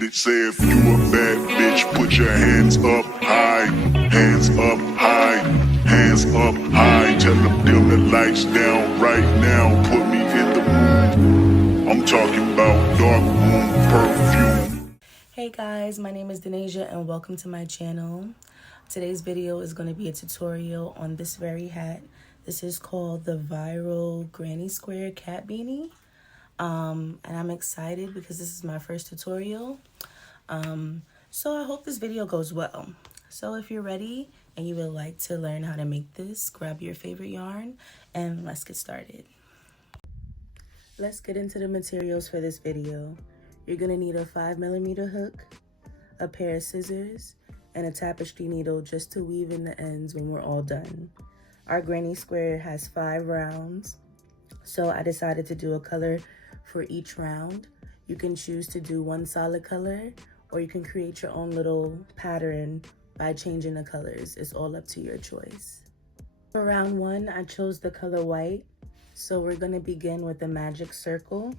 They say if you a bad bitch, put your hands up high, hands up high, hands up high. Tell them dim the lights down right now, put me in the mood. I'm talking about dark room perfume. Hey guys, my name is Deneasia and welcome to my channel. Today's video is going to be a tutorial on this very hat. This is called the viral granny square cat beanie. And I'm excited because this is my first tutorial. So I hope this video goes well. So if you're ready and you would like to learn how to make this, grab your favorite yarn and let's get started. Let's get into the materials for this video. You're gonna need a 5mm hook, a pair of scissors, and a tapestry needle just to weave in the ends when we're all done. Our granny square has 5 rounds, so I decided to do a color for each round. You can choose to do one solid color, or you can create your own little pattern by changing the colors. It's all up to your choice. For round 1, I chose the color white, so we're gonna begin with a magic circle.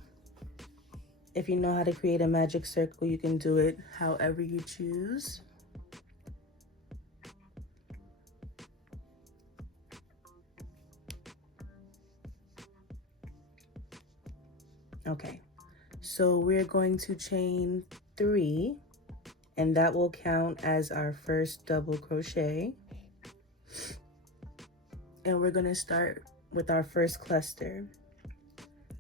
If you know how to create a magic circle, you can do it however you choose. Okay, so we're going to chain 3, and that will count as our first double crochet. And we're gonna start with our first cluster.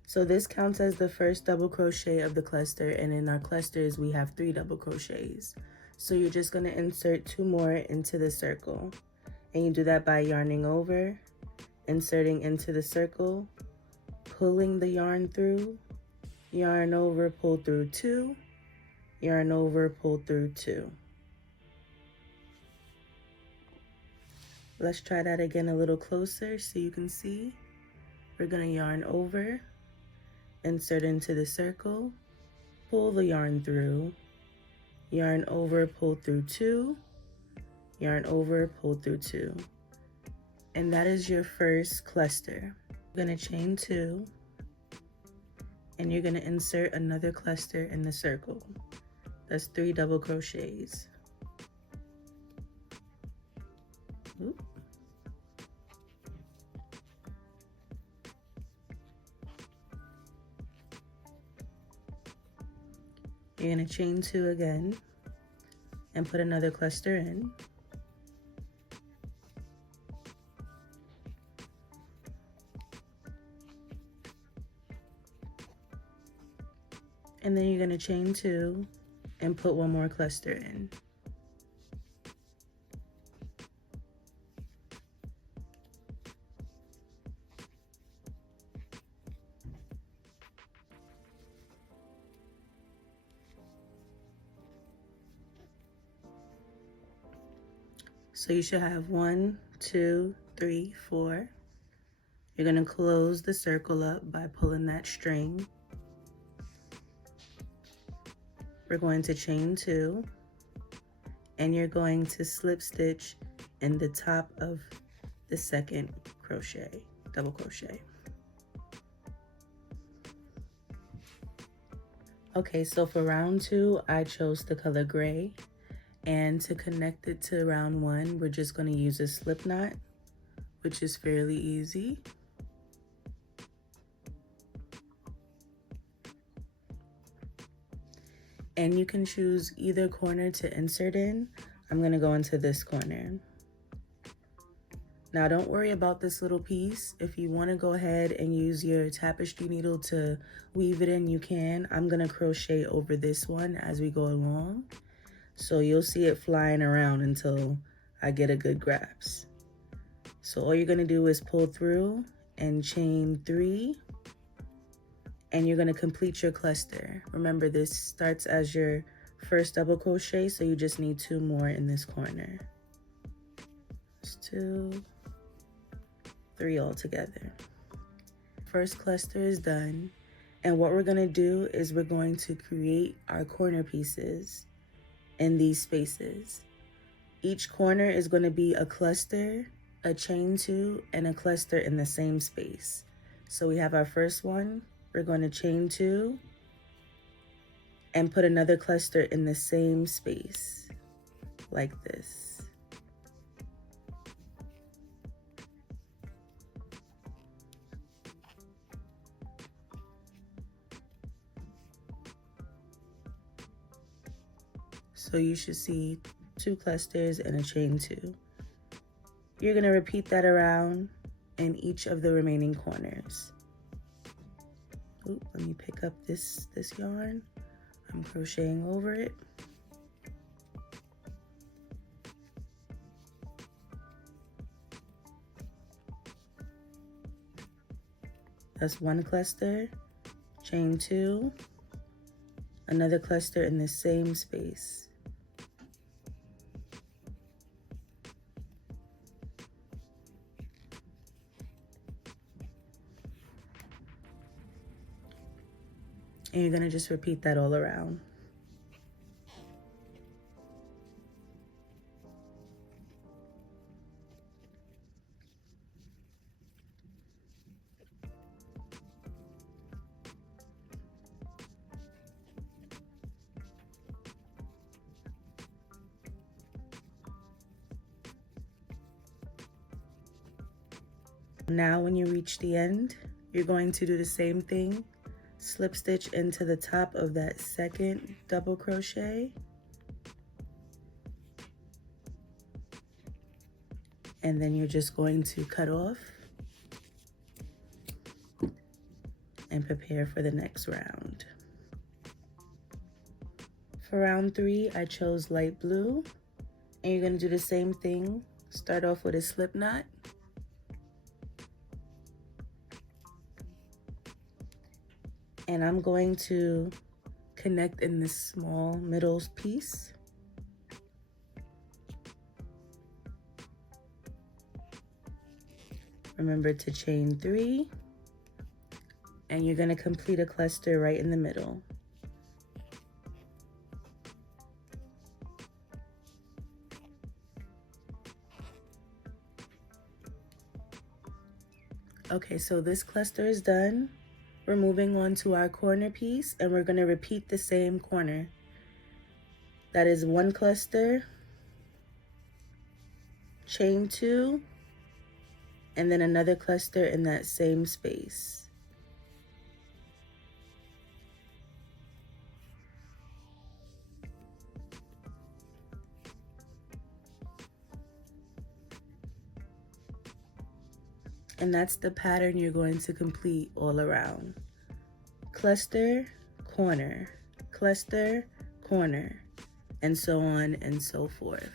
So this counts as the first double crochet of the cluster, and in our clusters we have 3 double crochets. So you're just gonna insert 2 more into the circle, and you do that by yarning over, inserting into the circle, pulling the yarn through, yarn over, pull through 2, yarn over, pull through 2. Let's try that again a little closer so you can see. We're gonna yarn over, insert into the circle, pull the yarn through, yarn over, pull through 2, yarn over, pull through 2. And that is your first cluster. You're gonna chain 2, and you're gonna insert another cluster in the circle. That's 3 double crochets. Oop. You're gonna chain 2 again and put another cluster in. And then you're gonna chain 2 and put 1 more cluster in. So you should have 1, 2, 3, 4. You're gonna close the circle up by pulling that string. We're going to chain 2, and you're going to slip stitch in the top of the second crochet, double crochet. Okay, so for round 2, I chose the color gray, and to connect it to round 1, we're just going to use a slip knot, which is fairly easy. And you can choose either corner to insert in. I'm gonna go into this corner. Now don't worry about this little piece. If you wanna go ahead and use your tapestry needle to weave it in, you can. I'm gonna crochet over this one as we go along. So you'll see it flying around until I get a good grasp. So all you're gonna do is pull through and chain 3. And you're gonna complete your cluster. Remember, this starts as your first double crochet, so you just need 2 more in this corner. It's 2, 3 all together. First cluster is done. And what we're gonna do is we're going to create our corner pieces in these spaces. Each corner is gonna be a cluster, a chain 2, and a cluster in the same space. So we have our first one. We're going to chain 2, and put another cluster in the same space like this. So you should see 2 clusters and a chain 2. You're going to repeat that around in each of the remaining corners. Oop, let me pick up this yarn. I'm crocheting over it. That's 1 cluster, chain 2, another cluster in the same space. And you're gonna just repeat that all around. Now when you reach the end, you're going to do the same thing. Slip stitch into the top of that second double crochet. And then you're just going to cut off and prepare for the next round. For round 3, I chose light blue. And you're going to do the same thing. Start off with a slip knot. And I'm going to connect in this small middle piece. Remember to chain 3, and you're going to complete a cluster right in the middle. Okay, so this cluster is done. We're moving on to our corner piece, and we're going to repeat the same corner. That is 1 cluster, chain 2, and then another cluster in that same space. And that's the pattern you're going to complete all around. Cluster, corner, cluster, corner, and so on and so forth.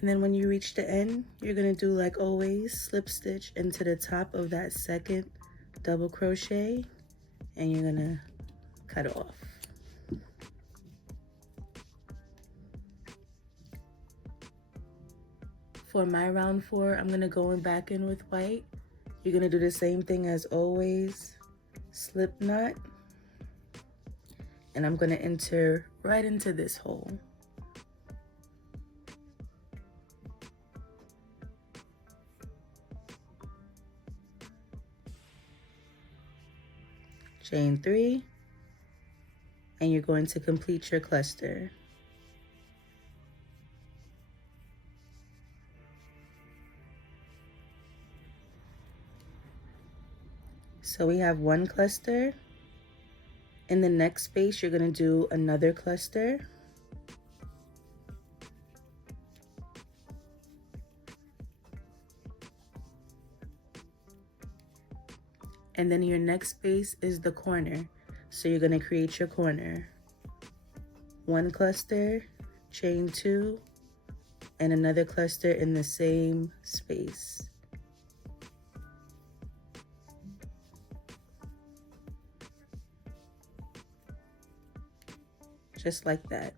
And then when you reach the end, you're gonna do like always, slip stitch into the top of that second double crochet, and you're gonna cut off. For my round 4, I'm gonna go back in with white. You're gonna do the same thing as always, slip knot, and I'm gonna enter right into this hole. Chain 3, and you're going to complete your cluster. So we have one cluster. In the next space, you're going to do another cluster. And then your next space is the corner. So you're going to create your corner. One cluster, chain 2, and another cluster in the same space. Just like that.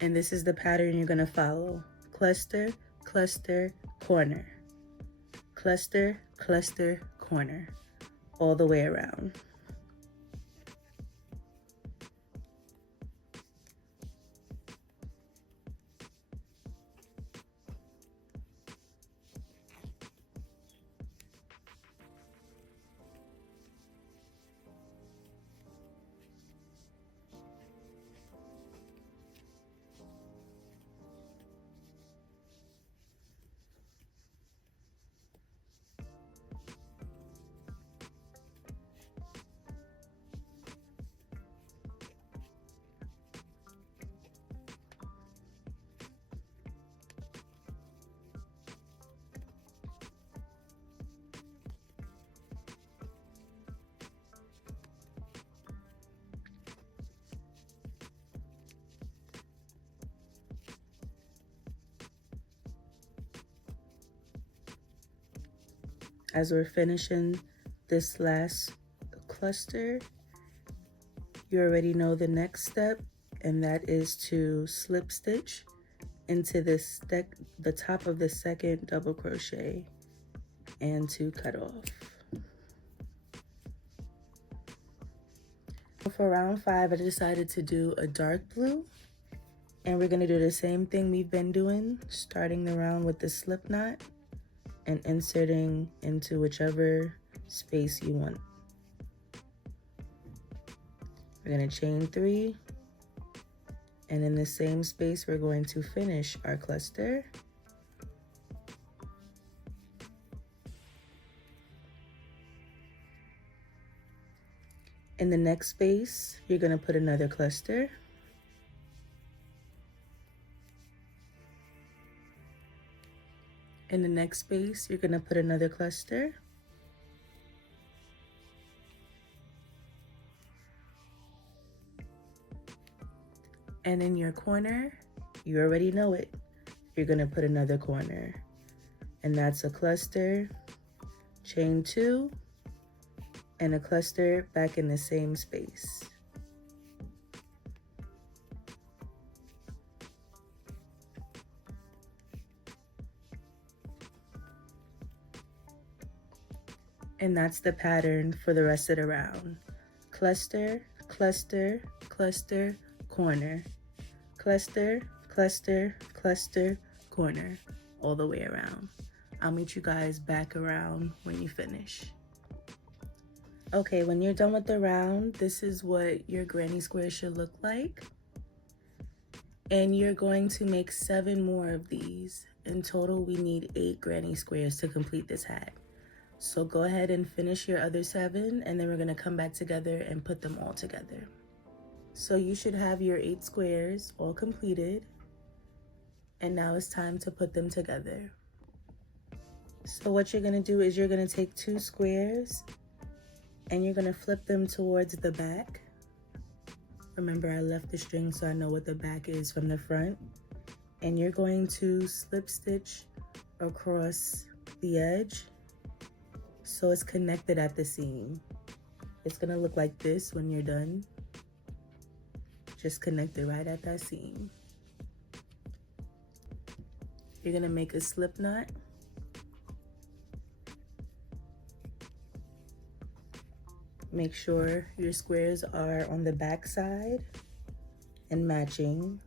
And this is the pattern you're going to follow. Cluster, cluster, corner. Cluster, cluster, corner. All the way around. As we're finishing this last cluster, you already know the next step, and that is to slip stitch into the top of the second double crochet and to cut off. For round 5, I decided to do a dark blue, and we're going to do the same thing we've been doing, starting the round with the slip knot and inserting into whichever space you want. We're going to chain 3, and in the same space we're going to finish our cluster. In the next space, you're going to put another cluster. In the next space, you're going to put another cluster. And in your corner, you already know it, you're going to put another corner. And that's a cluster, chain 2, and a cluster back in the same space. And that's the pattern for the rest of the round. Cluster, cluster, cluster, corner. Cluster, cluster, cluster, corner. All the way around. I'll meet you guys back around when you finish. Okay, when you're done with the round, this is what your granny square should look like. And you're going to make 7 more of these. In total, we need 8 granny squares to complete this hat. So go ahead and finish your other 7, and then we're gonna come back together and put them all together. So you should have your 8 squares all completed. And now it's time to put them together. So what you're gonna do is you're gonna take 2 squares and you're gonna flip them towards the back. Remember, I left the string so I know what the back is from the front. And you're going to slip stitch across the edge so it's connected at the seam. It's gonna look like this when you're done. Just connect it right at that seam. You're gonna make a slip knot. Make sure your squares are on the back side and matching.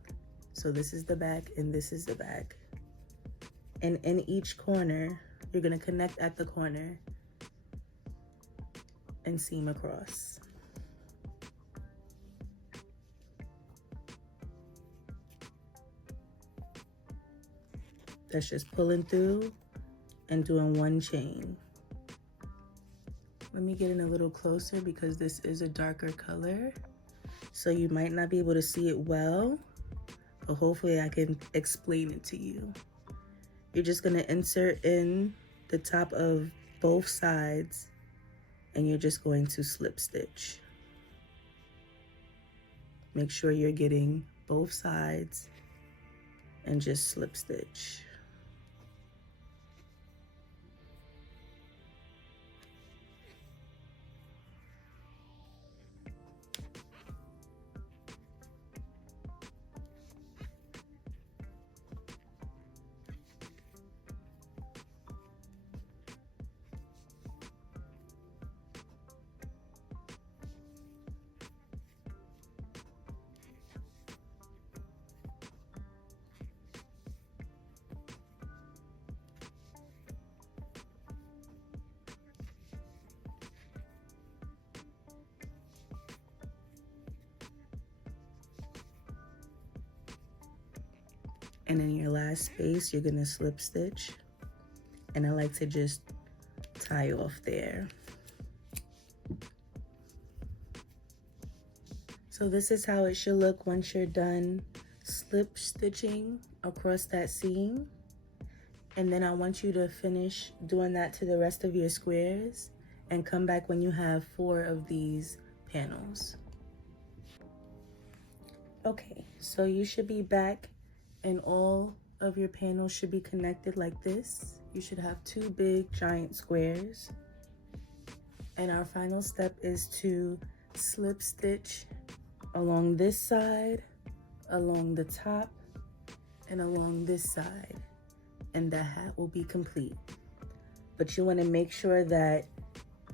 So this is the back and this is the back. And in each corner, you're gonna connect at the corner and seam across. That's just pulling through and doing one chain. Let me get in a little closer because this is a darker color, so you might not be able to see it well, but hopefully I can explain it to you. You're just gonna insert in the top of both sides and you're just going to slip stitch. Make sure you're getting both sides and just slip stitch. And in your last space, you're gonna slip stitch. And I like to just tie off there. So this is how it should look once you're done slip stitching across that seam. And then I want you to finish doing that to the rest of your squares and come back when you have 4 of these panels. Okay, so you should be back and all of your panels should be connected like this. You should have 2 big giant squares. And our final step is to slip stitch along this side, along the top, and along this side. And the hat will be complete. But you want to make sure that,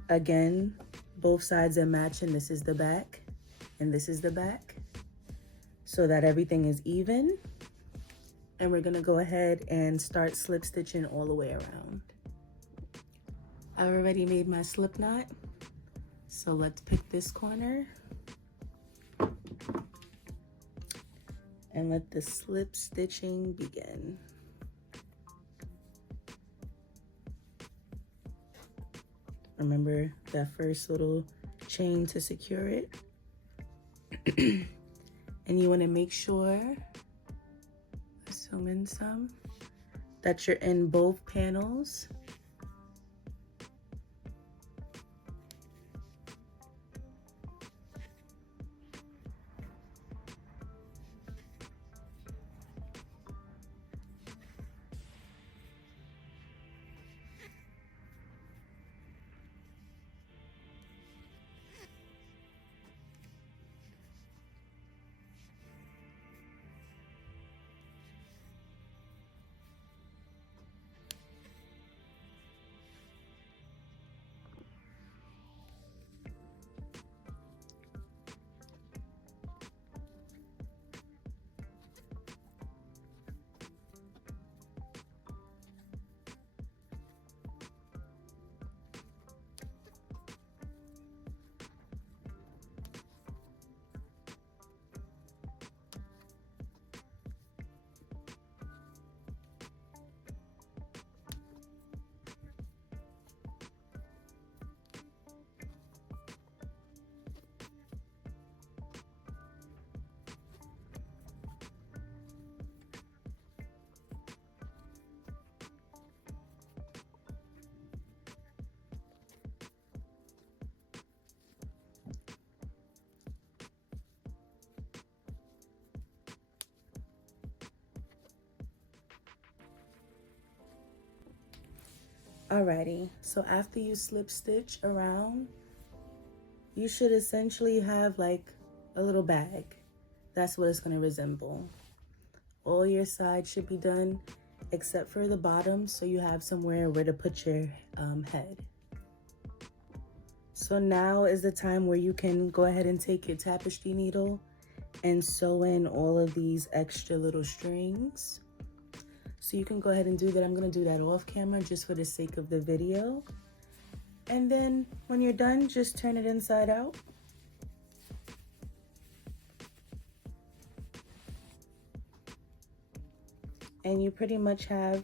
again, both sides are matching. This is the back and this is the back, so that everything is even. And we're gonna go ahead and start slip stitching all the way around. I've already made my slip knot, so let's pick this corner and let the slip stitching begin. Remember that first little chain to secure it. And you want to make sure, zoom in some, that you're in both panels. Alrighty, so after you slip stitch around, you should essentially have like a little bag. That's what it's gonna resemble. All your sides should be done except for the bottom, so you have somewhere where to put your head. So now is the time where you can go ahead and take your tapestry needle and sew in all of these extra little strings. So you can go ahead and do that. I'm gonna do that off camera just for the sake of the video. And then when you're done, just turn it inside out. And you pretty much have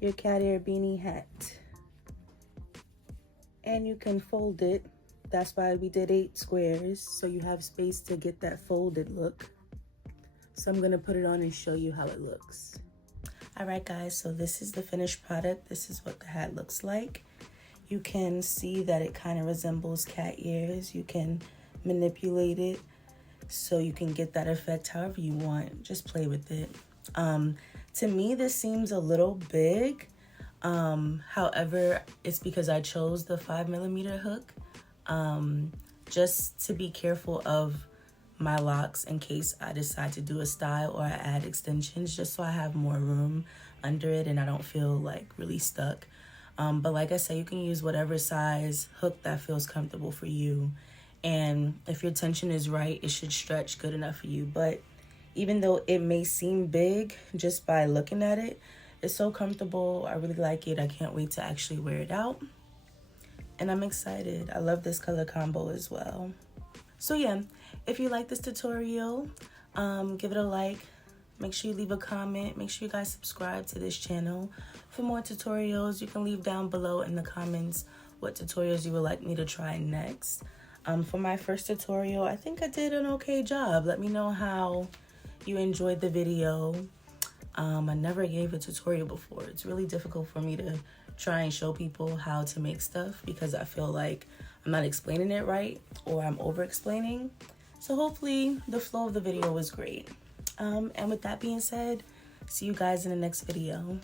your cat ear beanie hat. And you can fold it. That's why we did 8 squares, so you have space to get that folded look. So I'm gonna put it on and show you how it looks. All right, guys, so this is the finished product. This is what the hat looks like. You can see that it kind of resembles cat ears. You can manipulate it so you can get that effect however you want. Just play with it. To me, this seems a little big. However, it's because I chose the 5mm hook, just to be careful of my locks in case I decide to do a style or I add extensions, just so I have more room under it and I don't feel like really stuck. But like I said, you can use whatever size hook that feels comfortable for you. And if your tension is right, it should stretch good enough for you. But even though it may seem big just by looking at it, it's so comfortable. I really like it. I can't wait to actually wear it out. And I'm excited. I love this color combo as well. So yeah, if you like this tutorial, give it a like. Make sure you leave a comment. Make sure you guys subscribe to this channel for more tutorials. You can leave down below in the comments what tutorials you would like me to try next. For my first tutorial, I think I did an okay job. Let me know how you enjoyed the video. I never gave a tutorial before. It's really difficult for me to try and show people how to make stuff because I feel like I'm not explaining it right or I'm over explaining. So hopefully the flow of the video was great. And with that being said, see you guys in the next video.